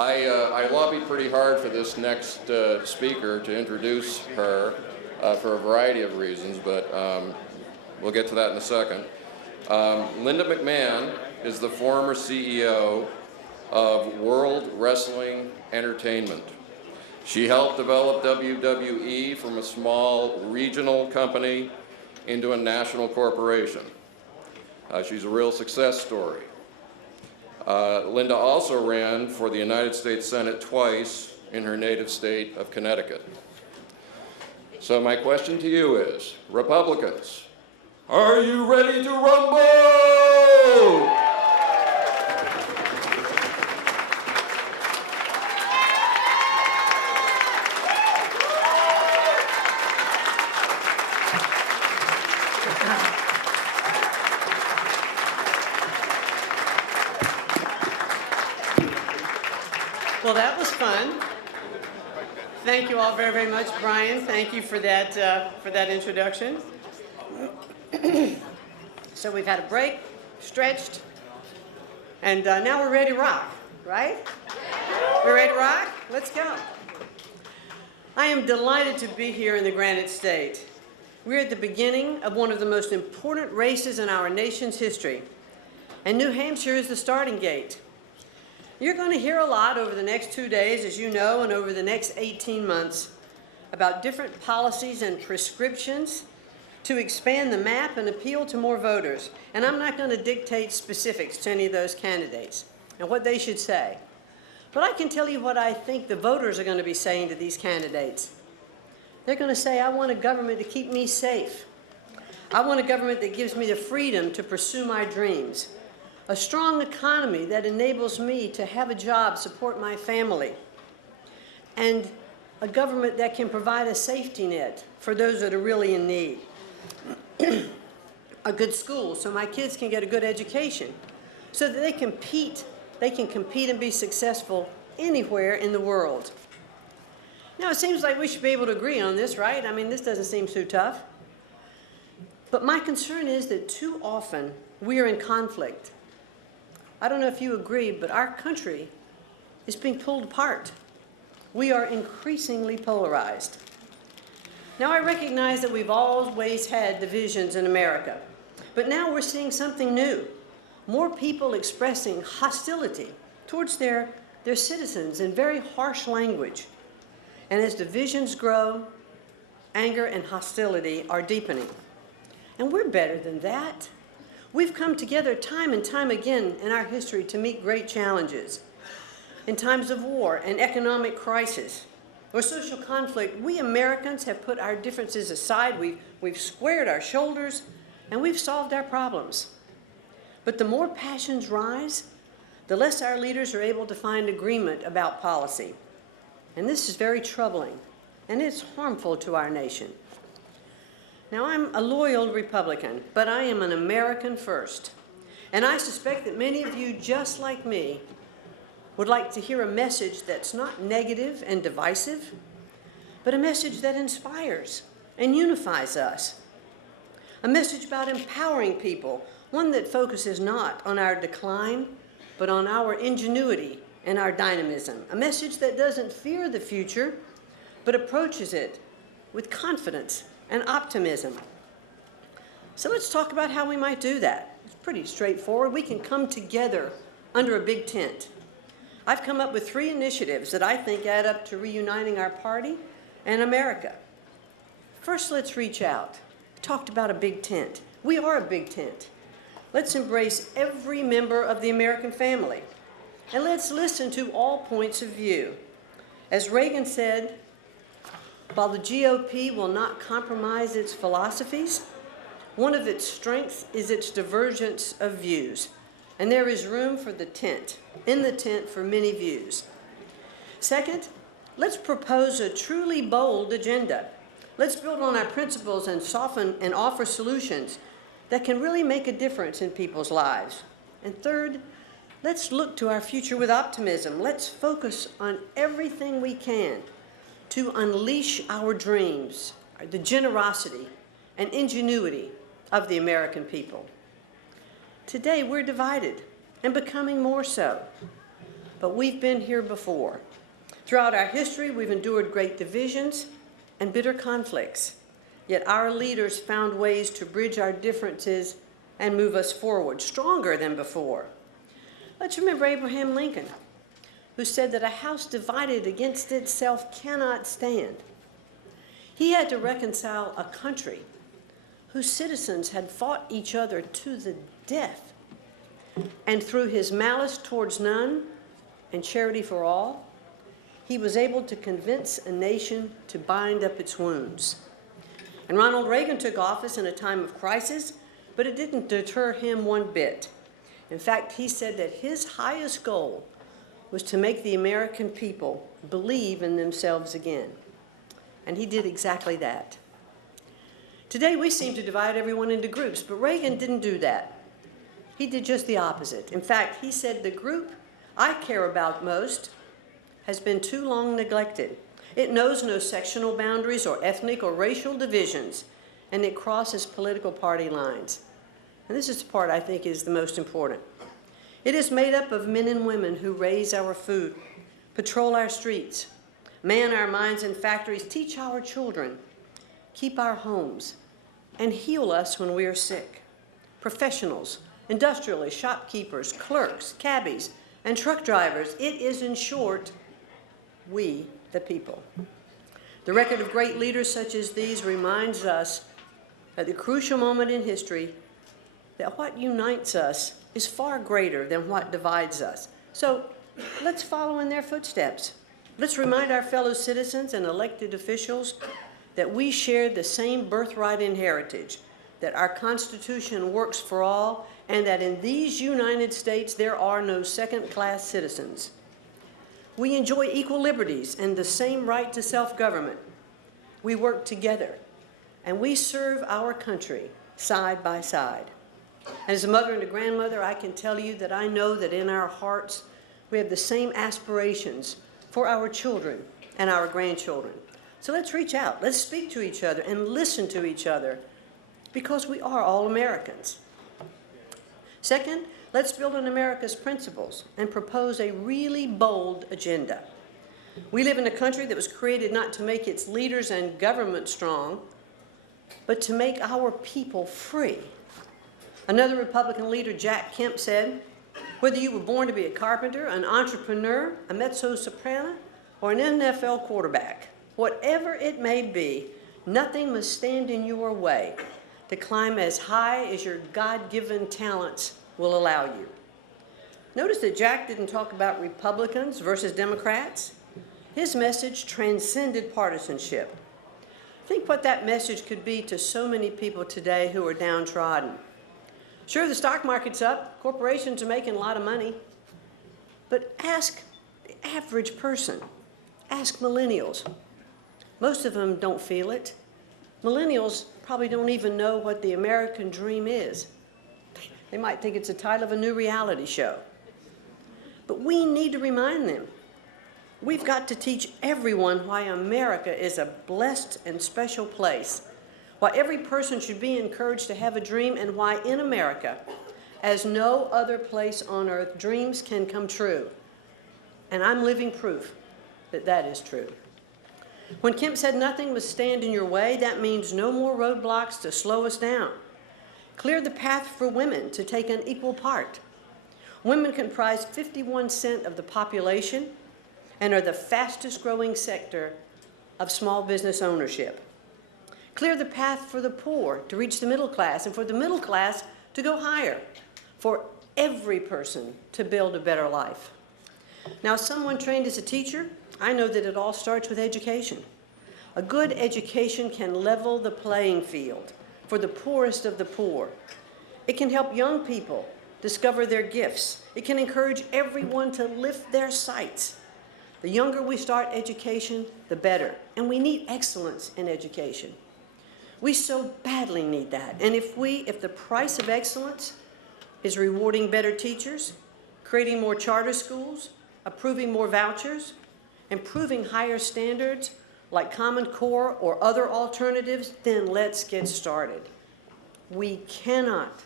I lobbied pretty hard for this next speaker to introduce her for a variety of reasons, but we'll get to that in a second. Linda McMahon is the former CEO of World Wrestling Entertainment. She helped develop WWE from a small regional company into a national corporation. She's a real success story. Linda also ran for the United States Senate twice in her native state of Connecticut. So my question to you is, Republicans, are you ready to rumble? Well, that was fun. Thank you all very, very much, Brian. Thank you for that introduction. So we've had a break, stretched, and now we're ready to rock, right? We're ready to rock? Let's go. I am delighted to be here in the Granite State. We're at the beginning of one of the most important races in our nation's history, and New Hampshire is the starting gate. You're going to hear a lot over the next 2 days, as you know, and over the next 18 months about different policies and prescriptions to expand the map and appeal to more voters. And I'm not going to dictate specifics to any of those candidates and what they should say. But I can tell you what I think the voters are going to be saying to these candidates. They're going to say, I want a government to keep me safe. I want a government that gives me the freedom to pursue my dreams. A strong economy that enables me to have a job, support my family, and a government that can provide a safety net for those that are really in need. A good school so my kids can get a good education, so that they can compete and be successful anywhere in the world. Now, it seems like we should be able to agree on this, right? I mean, this doesn't seem too tough. But my concern is that too often we are in conflict. I don't know if you agree, but our country is being pulled apart. We are increasingly polarized. Now, I recognize that we've always had divisions in America, but now we're seeing something new. More people expressing hostility towards their citizens in very harsh language. And as divisions grow, anger and hostility are deepening. And we're better than that. We've come together time and time again in our history to meet great challenges. In times of war and economic crisis or social conflict, we Americans have put our differences aside. We've squared our shoulders, and we've solved our problems. But the more passions rise, the less our leaders are able to find agreement about policy. And this is very troubling, and it's harmful to our nation. Now, I'm a loyal Republican, but I am an American first. And I suspect that many of you, just like me, would like to hear a message that's not negative and divisive, but a message that inspires and unifies us. A message about empowering people, one that focuses not on our decline, but on our ingenuity and our dynamism. A message that doesn't fear the future, but approaches it with confidence and optimism. So let's talk about how we might do that. It's pretty straightforward. We can come together under a big tent. I've come up with 3 initiatives that I think add up to reuniting our party and America. First, let's reach out. We talked about a big tent. We are a big tent. Let's embrace every member of the American family. And let's listen to all points of view. As Reagan said, while the GOP will not compromise its philosophies, one of its strengths is its divergence of views. And there is room for the tent, in the tent for many views. Second, let's propose a truly bold agenda. Let's build on our principles and soften and offer solutions that can really make a difference in people's lives. And third, let's look to our future with optimism. Let's focus on everything we can to unleash our dreams, the generosity and ingenuity of the American people. Today, we're divided and becoming more so. but we've been here before. Throughout our history, we've endured great divisions and bitter conflicts, yet our leaders found ways to bridge our differences and move us forward, stronger than before. Let's remember Abraham Lincoln, who said that a house divided against itself cannot stand. He had to reconcile a country whose citizens had fought each other to the death. And through his malice towards none and charity for all, he was able to convince a nation to bind up its wounds. And Ronald Reagan took office in a time of crisis, but it didn't deter him one bit. In fact, he said that his highest goal was to make the American people believe in themselves again. And he did exactly that. Today, we seem to divide everyone into groups, but Reagan didn't do that. He did just the opposite. In fact, he said, the group I care about most has been too long neglected. It knows no sectional boundaries or ethnic or racial divisions, and it crosses political party lines. And this is the part I think is the most important. It is made up of men and women who raise our food, patrol our streets, man our mines and factories, teach our children, keep our homes, and heal us when we are sick. Professionals, industrialists, shopkeepers, clerks, cabbies, and truck drivers. It is, in short, we, the people. The record of great leaders such as these reminds us at the crucial moment in history that what unites us is far greater than what divides us. So let's follow in their footsteps. Let's remind our fellow citizens and elected officials that we share the same birthright and heritage, that our Constitution works for all, and that in these United States there are no second-class citizens. We enjoy equal liberties and the same right to self-government. We work together, and we serve our country side by side. As a mother and a grandmother, I can tell you that I know that in our hearts we have the same aspirations for our children and our grandchildren. So let's reach out, let's speak to each other and listen to each other, because we are all Americans. Second, let's build on America's principles and propose a really bold agenda. We live in a country that was created not to make its leaders and government strong, but to make our people free. Another Republican leader, Jack Kemp, said, whether you were born to be a carpenter, an entrepreneur, a mezzo-soprano, or an NFL quarterback, whatever it may be, nothing must stand in your way to climb as high as your God-given talents will allow you. Notice that Jack didn't talk about Republicans versus Democrats. His message transcended partisanship. Think what that message could be to so many people today who are downtrodden. Sure, the stock market's up, corporations are making a lot of money, but ask the average person, ask millennials. Most of them don't feel it. Millennials probably don't even know what the American dream is. They might think it's the title of a new reality show. But we need to remind them. We've got to teach everyone why America is a blessed and special place, why every person should be encouraged to have a dream, and why in America, as no other place on earth, dreams can come true. And I'm living proof that that is true. When Kemp said nothing must stand in your way, that means no more roadblocks to slow us down. Clear the path for women to take an equal part. Women comprise 51% of the population and are the fastest growing sector of small business ownership. Clear the path for the poor to reach the middle class, and for the middle class to go higher, for every person to build a better life. Now, as someone trained as a teacher, I know that it all starts with education. A good education can level the playing field for the poorest of the poor. It can help young people discover their gifts. It can encourage everyone to lift their sights. The younger we start education, the better. And we need excellence in education. We so badly need that. And if the price of excellence is rewarding better teachers, creating more charter schools, approving more vouchers, improving higher standards like Common Core or other alternatives, then let's get started. We cannot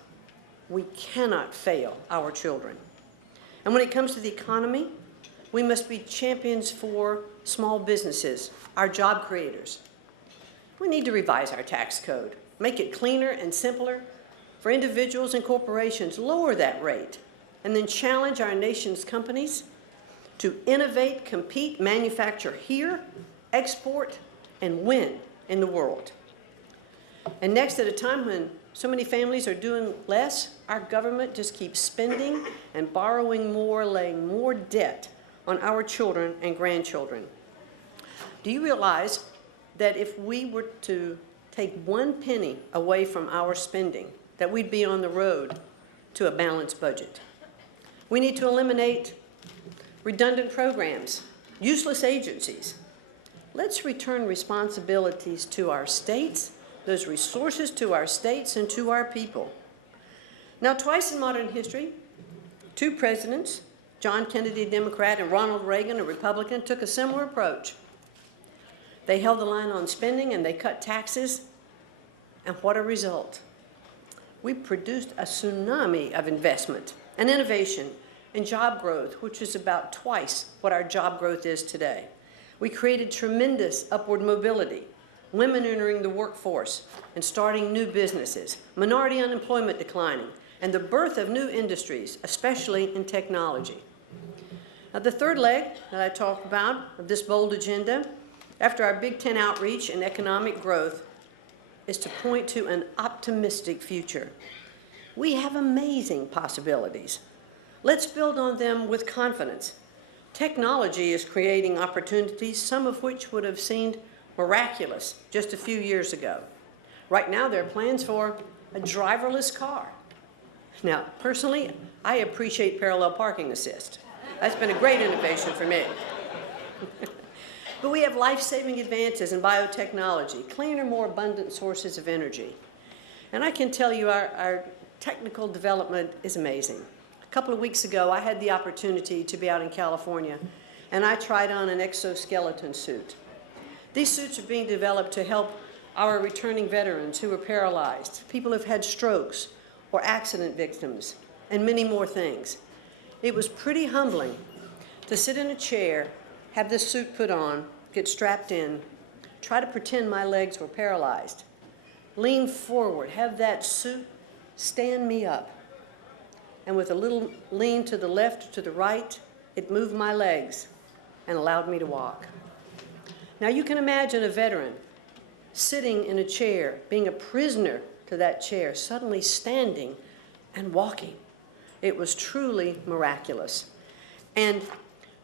fail our children. And when it comes to the economy, We must be champions for small businesses, our job creators. We need to revise our tax code, make it cleaner and simpler for individuals and corporations, lower that rate, and then challenge our nation's companies to innovate, compete, manufacture here, export, and win in the world. And next, at a time when so many families are doing less, our government just keeps spending and borrowing more, laying more debt on our children and grandchildren. Do you realize that if we were to take 1 penny away from our spending, that we'd be on the road to a balanced budget? We need to eliminate redundant programs, useless agencies. Let's return responsibilities to our states, those resources to our states and to our people. Now, twice in modern history, 2 presidents, John Kennedy, a Democrat, and Ronald Reagan, a Republican, took a similar approach. They held the line on spending and they cut taxes, and what a result. We produced a tsunami of investment and innovation and job growth, which is about twice what our job growth is today. We created tremendous upward mobility, women entering the workforce and starting new businesses, minority unemployment declining, and the birth of new industries, especially in technology. Now, the third leg that I talked about of this bold agenda, after our Big Ten outreach and economic growth, is to point to an optimistic future. We have amazing possibilities. Let's build on them with confidence. Technology is creating opportunities, some of which would have seemed miraculous just a few years ago. Right now, there are plans for a driverless car. Now, personally, I appreciate parallel parking assist. That's been a great innovation for me. But we have life-saving advances in biotechnology, cleaner, more abundant sources of energy. And I can tell you our technical development is amazing. A couple of weeks ago, I had the opportunity to be out in California, and I tried on an exoskeleton suit. These suits are being developed to help our returning veterans who are paralyzed, people who have had strokes or accident victims, and many more things. It was pretty humbling to sit in a chair, have this suit put on, get strapped in, try to pretend my legs were paralyzed, lean forward, have that suit stand me up, and with a little lean to the left or to the right, it moved my legs and allowed me to walk. Now you can imagine a veteran sitting in a chair, being a prisoner to that chair, suddenly standing and walking. It was truly miraculous. And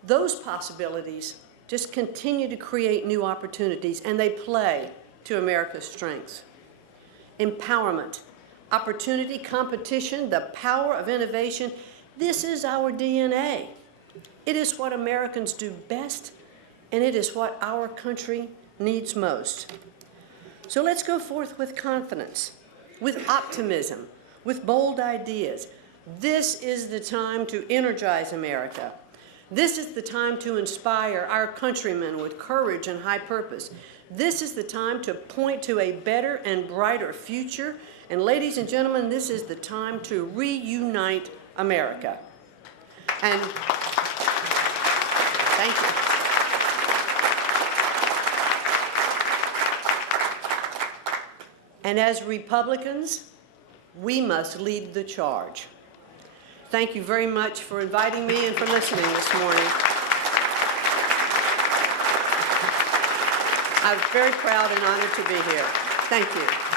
those possibilities just continue to create new opportunities, and they play to America's strengths. Empowerment, opportunity, competition, the power of innovation, this is our DNA. It is what Americans do best, and it is what our country needs most. So let's go forth with confidence, with optimism, with bold ideas. This is the time to energize America. This is the time to inspire our countrymen with courage and high purpose. This is the time to point to a better and brighter future. And ladies and gentlemen, this is the time to reunite America. And thank you. And as Republicans, we must lead the charge. Thank you very much for inviting me and for listening this morning. I'm very proud and honored to be here. Thank you.